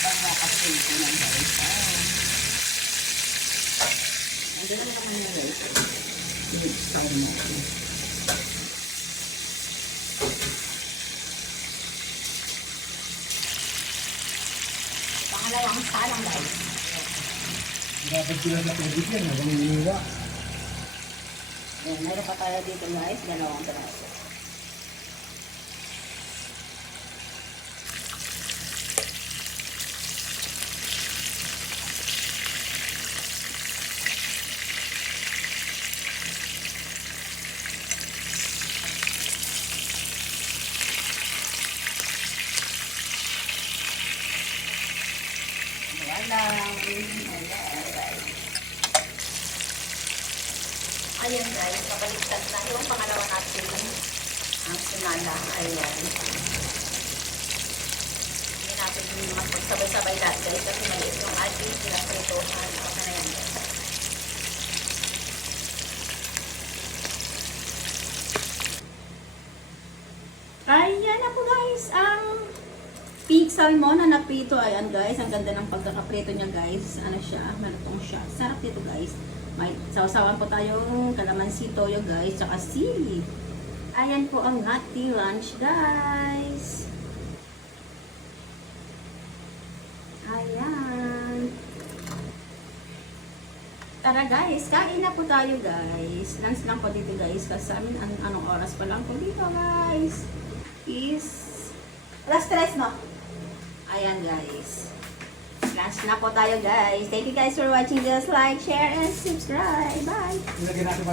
Pagkakasin ko ng guys. Hindi naman naman yung guys. I-mix-saw mo. Pangalawang salang guys. Dapat sila na tubig yan, habang iniwa. Ayan, meron pa tayo dito guys, dalawang piraso. Ayan guys, kapaliktad na yung pangalawa natin ang sinala. Ayan. Hindi natin yung mga pagsabay-sabay lahat guys kasi maliit yung ating pinapritohan. Ako na yan guys. Ayan na po guys ang pig salmon na naprito. Ayan guys, ang ganda ng pagkakaprito niya guys. Ano siya, malutong siya. Sarap dito guys. May sausawan po tayong kalamansi toyo guys, tsaka sili. Ayan po ang ating lunch guys. Ayan. Tara guys, kain na po tayo guys. Lunch lang po dito guys, kasi sa amin anong oras pa lang po dito guys. Is alas 3 no? Ayan guys. Lunch na po tayo guys. Thank you guys for watching. Just like, share, and subscribe. Bye! Ilagyan natin